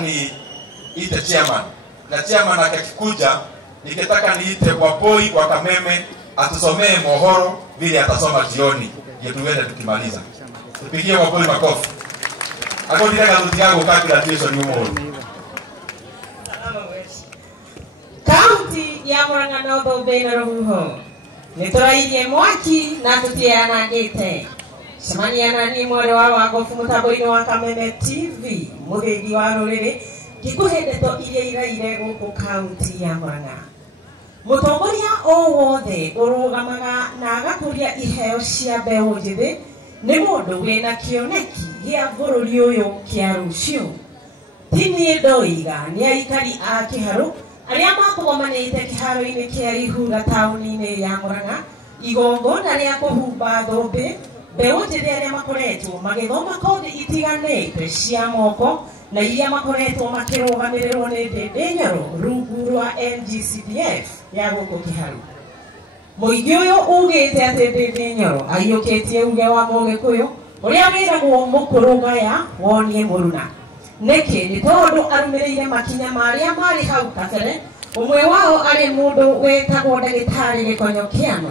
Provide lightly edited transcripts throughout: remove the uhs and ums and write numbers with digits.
ningetaka niite chairman, na chairman akikuja ningetaka niite Wapoi wa Kameme atusomee mohoro vile atasoma jioni ndio tuende tukimaliza. Tupigie Wapoi makofi. Akondira gathutigago calculation y'umuntu. County ya Murang'a North Bena Ruho. Nitorairie mwaki na tutiana gite. Semania ni mwore wa wagofu mutaboini wa Kameme TV. Muthegi wa ruriri gikuhendeto iria iraire guku county ya Murang'a. Mutongoria o wothe urugamaga na agakuria iheo cia mbeu njithi ni mundu wina kioneki gia bururi uyu kia rucio. Tini ndoiga ni aikari a Kiharu aria makugomanite kiharo-ini kia Ihura tauni-ini ya Murang'a igongona ria kuhumba thumbi mbeu njithi aria makoretwo magithoma kothi itiganite cia moko na iria makoretwo makirugamirirwo ni Ndindi Nyoro rungu rwa NGCDF ya guku Kiharu. Muingi uyu ugite ati Ndindi Nyoro aiyukitie uge wa Mugikuyu uria wiragwo mukurugaya wonie muruna. Niki ni tondu arumirire makinya maria mari hau kabere. Umwe wao ari mundu wetagwo Ndagitari Gikonyo Kiano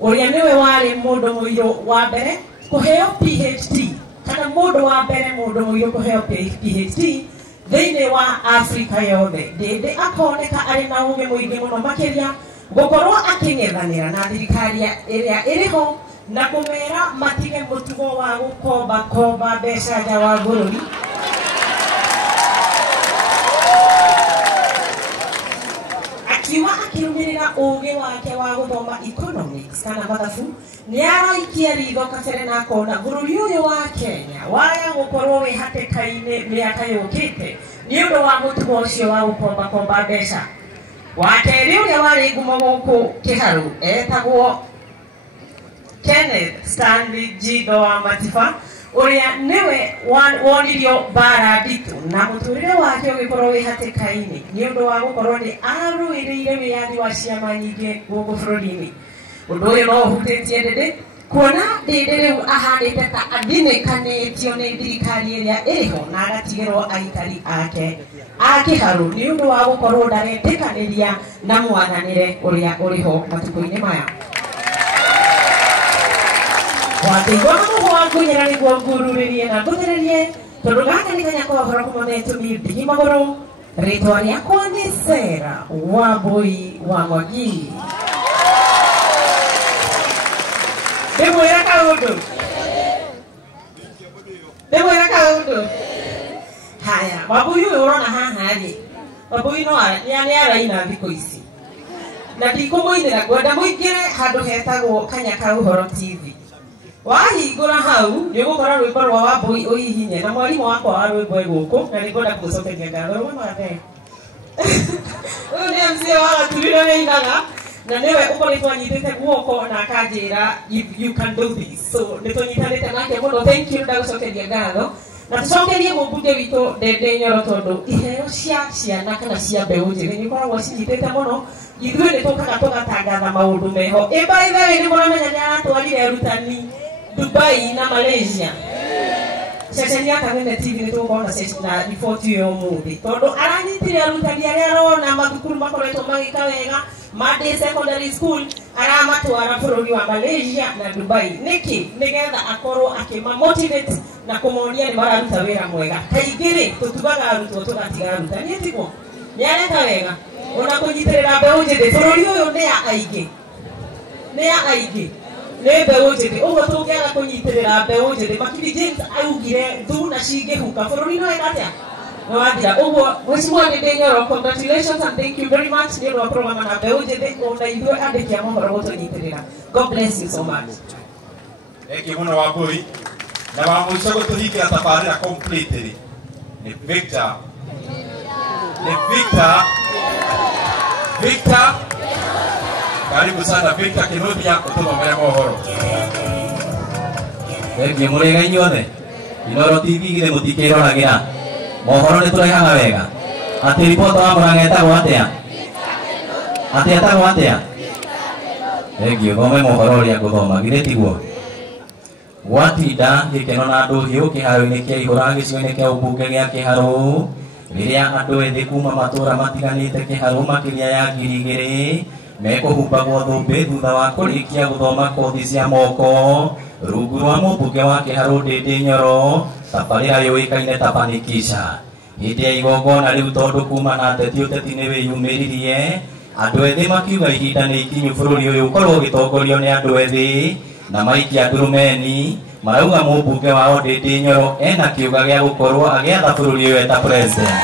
uria niwe wari mundu muiru wa mbere kuheo PhD kana mundu wa mbere mundu muiru kuheo PhD thiini wa Afrika yothe. Ndindi akoneka ari na uge muingi muno makiria gukorwo akingethanira na thirikari iria iriho na kumera matige mutugo wa gukomba mbeca nja wa bururi. Akiwa akirumirira uge wake wa guthoma economics kana mathabu ni araikia ritho kabere na kona bururi uyu wa Kenya waya gukorwo wi hatikaini miaka yukite ni undu wa mutugo ucio wa gukomba mbeca. Wakeri uria wari ngumo guku Kiharu etagwo Kenneth Stanley Jido wa Matifa uria niwe wonirio bara nditu na muturire wake ugikorwo wi hatikaini ni undu wa gukorwo ni aruiriire wiathi wa ciama nyingi guku bururi-ini. Undu uyu no uhutitie Ndindi kuona Ndindi riu ahandite ta athinekanitio ni thirikari iria iriho na agatigirwo aikari ake a Kiharu ni undu wa gukorwo ndaretikaniria na mwathanire uria uriho matuko-ini maya. Watigwa muhwa kunyira niguo ngururirie na nguthiririe tondu gaka ni kanya kwa horo kumometumi ndigi maguru. Ritwa riakwa ni Sera Wambui wa Ngogi. Ndimwira kaundu haya Wambui uyu urona haha ri Wambui no ni araina thiko ici na ndikumuinira ngwenda muingire handu hetagwo Kanya ka Uhoro TV. Wahingura hau ni gukora rwimbo rwa Wambui uhihinye na mwarimu wakwa wa rwimbo guku na ningwenda kugucokeria ngatho rumwe mwathe. Uyu ni MC wa turire reinaga na niwe ukoretwo anyitite guoko na akanjira you can do this. So nitunyitanite nake muno. Thank you ndagucokeria ngatho na tucokerie mumbunge witu Ndindi Nyoro tondu iheo cia ciana kana cia mbeu njithi ni koragwo cinyitite muno. Ithuĩ nĩ tũkaga tũgatangatha maũndũ meho. By the way nĩ mũramenya nĩ aratwarire arutani Dubai na Malaysia. Ceceni ya Kameme TV nĩ tũgũkorwo na report ĩyo ũmũthĩ tondũ aranyitire arutani arĩa arona mathukuru makoretwo magĩka wega Madi Secondary School aramatwara bũrũri wa Malaysia na Dubai. Nĩkĩ nĩgetha akorwo akĩmamotivate na kũmonia nĩ mararuta wĩra mwega. Kaingĩ rĩ tũtugaga arutwo tũgatiga arutani ĩtigwo nĩ areka wega ona kunyitirira mbeu njithi bururi uyu ni ya aingĩ ni mbeu njithi uguo tungiaga kunyitirira mbeu njithi Makiri James augire thu na cingihuka bururi no ekatia no wathira uguo Mheshimiwa Ndindi Nyoro, congratulations and thank you very much ni ro programa na mbeu njithi ona ithuĩ andĩki a mohoro gũtũnyitirĩra. God bless you so much. Thank you muno Wambui na wa mũico gũtũhingĩra tabarĩra completely ni Victor karibu sana Victor Kinuthia utumomea mohoro. Thengiũ mũrĩega inyuothe Inooro TV githĩ mũtikĩroragira mohoro nĩ tũrehaga wega atĩ ripota wa Murang'a etagwo atĩa Thengiũ thome mohoro ũrĩa ngũthoma githĩ tiguo gwatinda gĩkeno na ndũhiũ kĩharo-inĩ kĩa Ihũra gĩcigo-inĩ kĩa ũmbunge gĩa Kiharu riria andu ethi kuma matura matiganite kiharu makiria ya 2,000 mekuhumbagwo thumbi thutha wa kurikia guthoma kothi cia moko rungu rwa mũmbunge wa kiharu Ndindi Nyoro tabarĩra yũĩkaine ta Fanikisha. Hĩndĩ ya igongona rĩu tondũ kuma na ateti ũteti nĩ wĩyumĩririe, andũ ethĩ makiuga ihinda nĩ ikinyu bũrũri ũyũ ũkorwo ũgĩtongorio nĩ andũ ethĩ na maikia ndurumeni. Marauga mũmbunge wao Ndindi Nyoro ena kĩũga gĩa gũkorwo agĩatha bũrũri ũyũ eta president.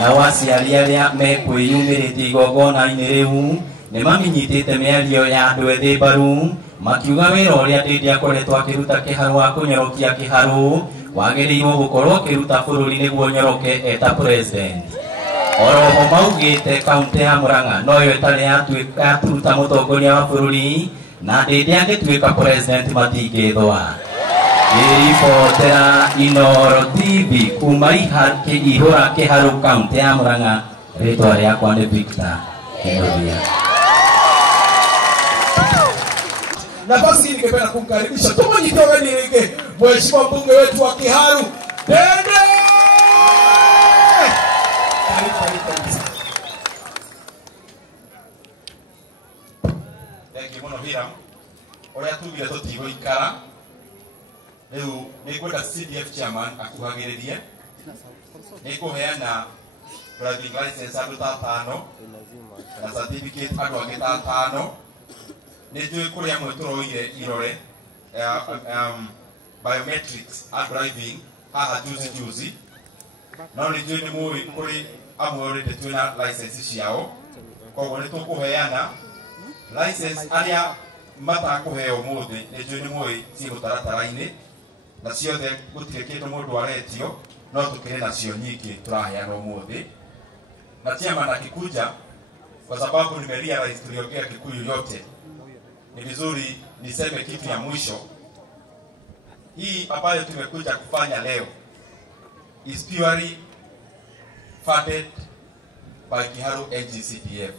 Nao aciari arĩa mekwĩyumĩrĩtie igongona-inĩ rĩu nĩ maminyitĩte mĩario ya andũ ethĩ mbaru, makiuga wĩra ũrĩa Ndindi akoretwo akĩruta kĩharu wa kũnyorokia kĩharu wagĩrĩirwo gũkorwo ũkĩruta bũrũri nĩguo nyoroke eta president. Oroho maugĩte kaunti ya Murang'a noyo ĩtarĩ yaturuta mũtongoria wa bũrũri na Ndindi angĩtuĩka president matingĩthwa. Ribotera Inooro TV kuma ihũra kĩharu kaunti ya Murang'a, rĩtwa rĩakwa nĩ Victor Kĩnũthia. Nafasi hii ningependa kumkaribisha tumonyitoe wengi mheshimiwa mbunge wetu wa Kiharu Ndindi. Thank you muno Hiram. Oria tugire tutigũikara. Riu nĩngwenda CDF chairman akuhagĩrĩrie. Nĩkũheana driving license andũ ta 5 na certificate andũ angĩ ta 5. Nĩnjũĩ kũrĩa amwe tũroire irore biometrics and driving haha juzi no nĩnjũĩ nĩ mũĩ kũrĩ amwe already twĩna license ciao, koguo nĩtũkũheana license arĩa matakũheo ũmũthĩ. Nĩnjũĩ nĩ mũĩ ci mũtaratara-inĩ na ciothe gũtirĩ kĩndũ mũndũ aretio, no tũkĩrĩ nacio nyingĩ tũraheana ũmũthĩ. Na chairman akikuja, kwa sababu nimerealize tuliongea Kikuyu yote, ni vizuri niseme kitu ya mwisho. Hii ambayo tumekuja kufanya leo is purely funded by Kiharu NGCDF.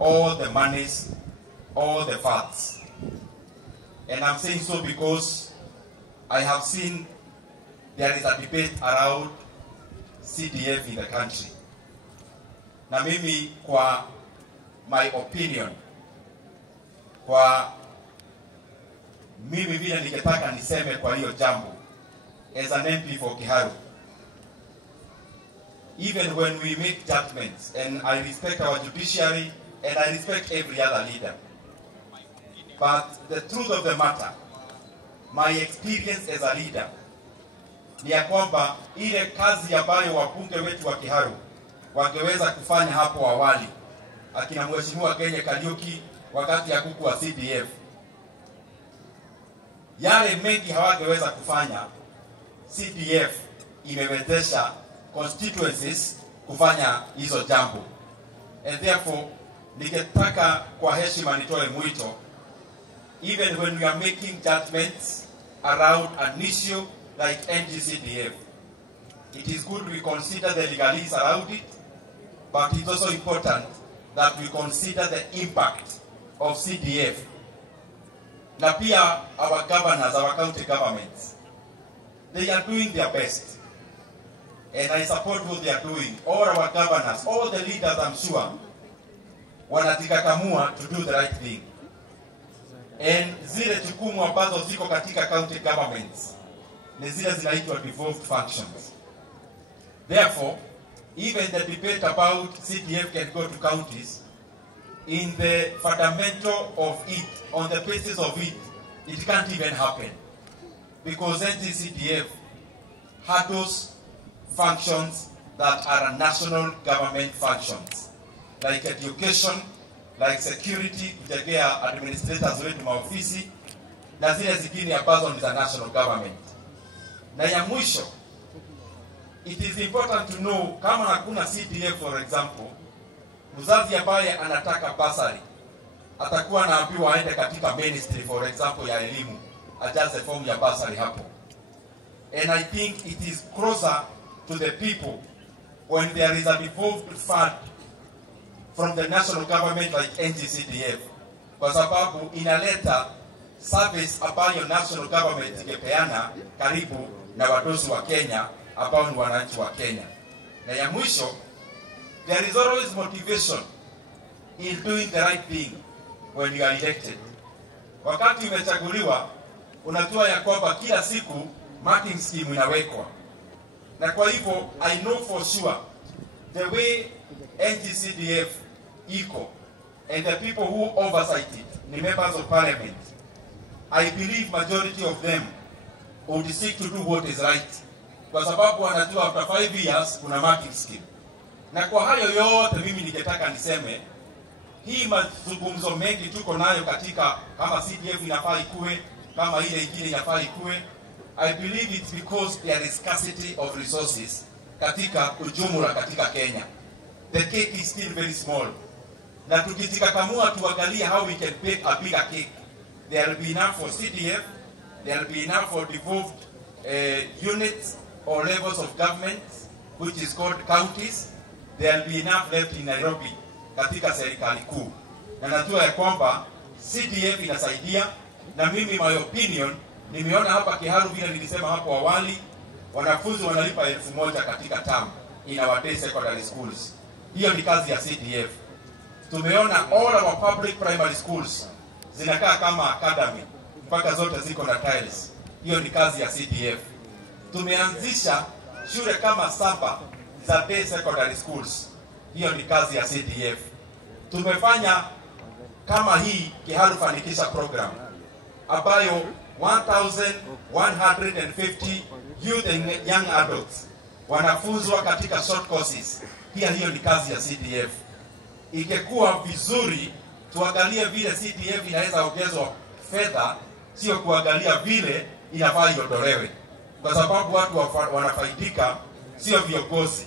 All the monies, all the funds. And I'm saying so because I have seen there is a debate around CDF in the country. Na mimi kwa my opinion, kwa mimi vile ningetaka niseme kwa hiyo jambo as an MP for Kiharu, even when we make judgments, and I respect our judiciary and I respect every other leader, but the truth of the matter, my experience as a leader ni ya kwamba ile kazi ambayo wabunge wetu wa Kiharu wangeweza kufanya hapo awali, akina mheshimiwa Kenya Kariuki wakati ya kuku wa CDF, yale mengi hawangeweza kufanya. CDF imewezesha constituencies kufanya hizo jambo, and therefore ningetaka kwa heshima nitoe mwito, even when we are making judgments around an issue like NGCDF, it is good we consider the legalese around it, but it's also important that we consider the impact of CDF. Na pia our governors, our county governments, they are doing their best, and I support what they are doing. All our governors, all the leaders, I'm sure, wanatikakamua to do the right thing. And zile jukumu ambazo ziko katika county governments ni zile zinaitwa devolved functions. Therefore, even the debate about CDF can go to counties, in the fundamental of it, on the basis of it, it can't even happen. Because NGCDF handles functions that are national government functions, like education, like security, kutegea administrators wetu maofisi, na zile zingine ambazo ni za national government. Na ya mwisho, it is important to know, kama hakuna CDF for example, mzazi ambaye anataka basari atakuwa anaambiwa aende katika ministry for example ya elimu ajaze form ya basari hapo. And I think it is closer to the people when there is a devolved fund from the national government like NGCDF, kwa sababu inaleta service ambayo national government ingepeana karibu na wadosi wa Kenya ambao ni wananchi wa Kenya. Na ya mwisho, there is always motivation in doing the right thing when you are elected. Wakati umechaguliwa, unajua ya kwamba kila siku marking scheme inawekwa. Na kwa hivyo, I know for sure the way NGCDF iko and the people who oversight it, the members of parliament, I believe majority of them would seek to do what is right. Kwa sababu wanajua after 5 years kuna marking scheme. Na kwa hayo yote mimi ningetaka niseme, hii mazungumzo mengi tuko nayo katika kama CDF inafaa ikue, kama ile ingine inafaa ikue, I believe it's because there is scarcity of resources katika ujumla katika Kenya. The cake is still very small. Na tukitikakamua tuangalia how we can bake a bigger cake. There will be enough for CDF, there will be enough for devolved units or levels of government, which is called counties. There will be enough left in Nairobi katika serikali kuu. Na najua ya kwamba CDF inasaidia, na mimi my opinion, nimeona hapa Kiharu vile nilisema hapo awali, wanafunzi wanalipa 1,000 katika term in our day secondary schools. Hiyo ni kazi ya CDF. Tumeona all our public primary schools zinakaa kama academy, mpaka zote ziko na tiles. Hiyo ni kazi ya CDF. Tumeanzisha shule kama 7 za day secondary schools. Hiyo ni kazi ya CDF. Tumefanya kama hii Kiharu Fanikisha program ambayo 1,150 youth and young adults wanafunzwa katika short courses. Pia hiyo ni kazi ya CDF. Ingekuwa vizuri tuangalie vile CDF inaweza ongezwa fedha, sio kuangalia vile inafaa iondolewe. Kwa sababu watu wanafaidika sio viongozi.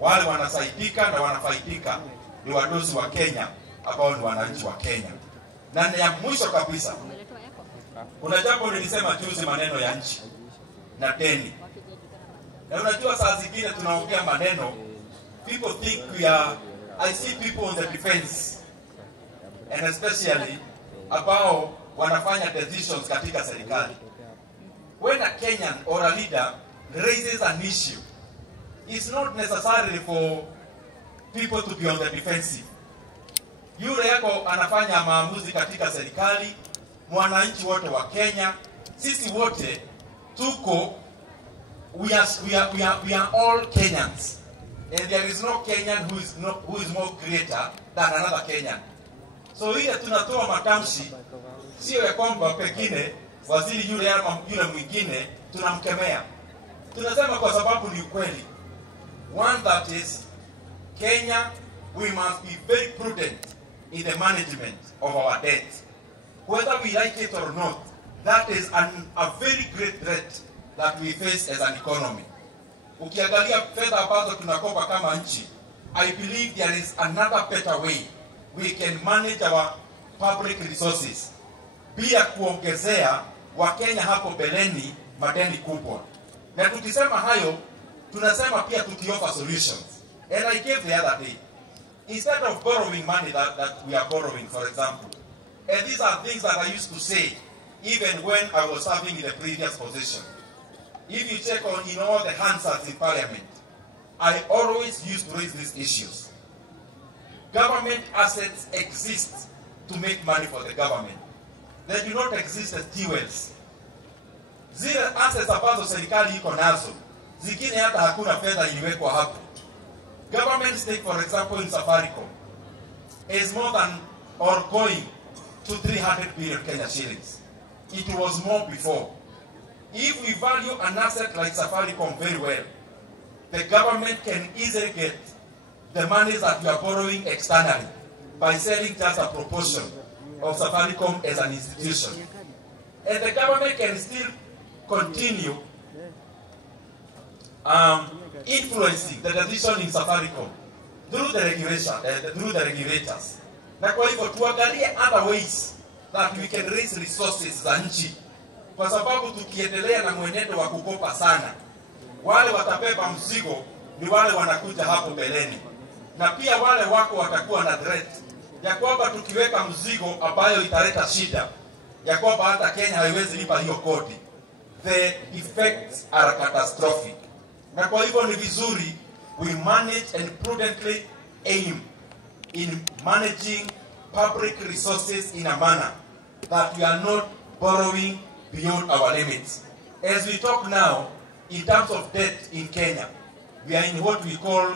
Wale wanasaidika na wanafaidika ni wadosi wa Kenya ambao ni wananchi wa Kenya. Na ya mwisho kabisa, kuna jambo nilisema juzi, maneno ya nchi na deni. Na unajua saa zingine tunaongea maneno, people think we are, I see people on the defense, and especially ambao wanafanya decisions katika serikali. When a Kenyan or a leader raises an issue, it's not necessary for people to be on the defensive. Yule yako anafanya maamuzi katika serikali, mwananchi wote wa Kenya, sisi wote tuko, we are all Kenyans, and there is no Kenyan who is more greater than another Kenyan. So ile tunatoa matamshi sio ya kwamba pekine waziri yule ama yule mwingine tunamkemea. Tunasema kwa sababu ni ukweli. One, that is Kenya, we must be very prudent in the management of our debt. Whether we like it or not, that is a very great threat that we face as an economy. Ukiangalia fedha ambazo tunakopa kama nchi, I believe there is another better way we can manage our public resources bila kuongezea Wakenya hapo beleni madeni kubwa. Na tukisema hayo, tunasema pia tukioffer solutions. And I gave the other day, instead of borrowing money that we are borrowing, for example, and these are things that I used to say even when I was serving in the previous position. If you check on in all the Hansards in parliament, I always used to raise these issues. Government assets exist to make money for the government. They do not exist as jewels. Zile assets ambazo serikali iko nazo, zingine hata hakuna fedha iliwekwa hapo. Government stake, for example, in Safaricom is more than or going to 300 billion Kenya shillings. It was more before. If we value an asset like Safaricom very well, the government can easily get the monies that we are borrowing externally by selling just a proportion of Safaricom as an institution. And the government can still continue influencing the decision in Safaricom through the regulators. Na kwa hivyo tuangalie other ways that we can raise resources za nchi. Kwa sababu tukiendelea na mwenendo wa kukopa sana, wale watabeba mzigo ni wale wanakuja hapo mbeleni. Na pia wale wako watakuwa na threat ya kwamba tukiweka mzigo ambayo italeta shida, ya kwamba hata Kenya haiwezi lipa hiyo kodi, the effects are catastrophic. Na kwa hivyo ni vizuri we manage and prudently aim in managing public resources in a manner that we are not borrowing beyond our limits. As we talk now, in terms of debt in Kenya, we are in what we call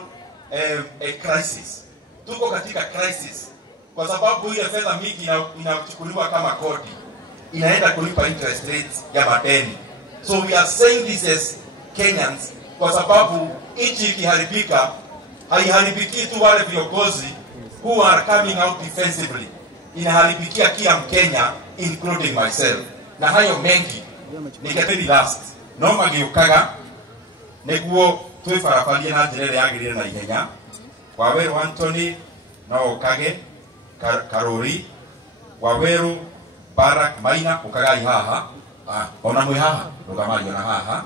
a crisis. Tuko katika crisis kwa sababu ile fedha mingi inachukuliwa kama kodi inaenda kulipa interest rates ya madeni. So we are saying this as Kenyans kwa sababu nchi ikiharibika haiharibiki tu wale viongozi who are coming out defensively, inaharibikia kila Mkenya including myself. Na hayo mengi nikapeni last no magiukaga neguo twifarafarie na njirere yagirire na ihenya Waweru Anthony no ukage Karori Waweru Barak Maina ukagai haha ona mwi haha rugamari ona haha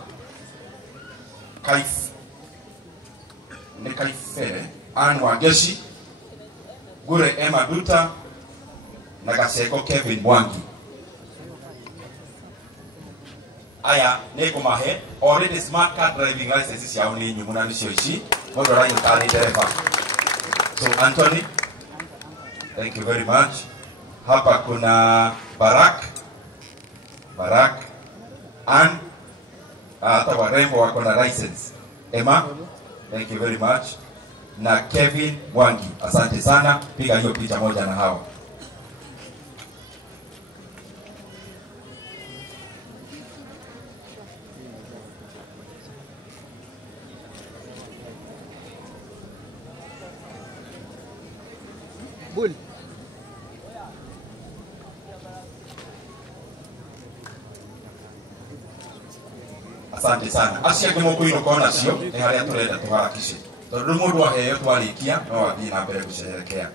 Kaifere Anne Wangeshi Gure Emma Duta na Gaseko Kevin Mwangi. Aya neko mahe already smart car driving licenses yao ni nyumuna nisio ishi modo rangi tani dereva. So Anthony, thank you very much. Hapa kuna Barak and hata warembo wako na license. Emma, thank you very much. Na Kevin Mwangi, asante sana. Piga hiyo picha moja na hao. Bull. Asante sana. Asia kemo kuino kona sio ni haria turenda tuharakishe. Tondu mundu aheyo twarikia no athii na mbere gusherekea.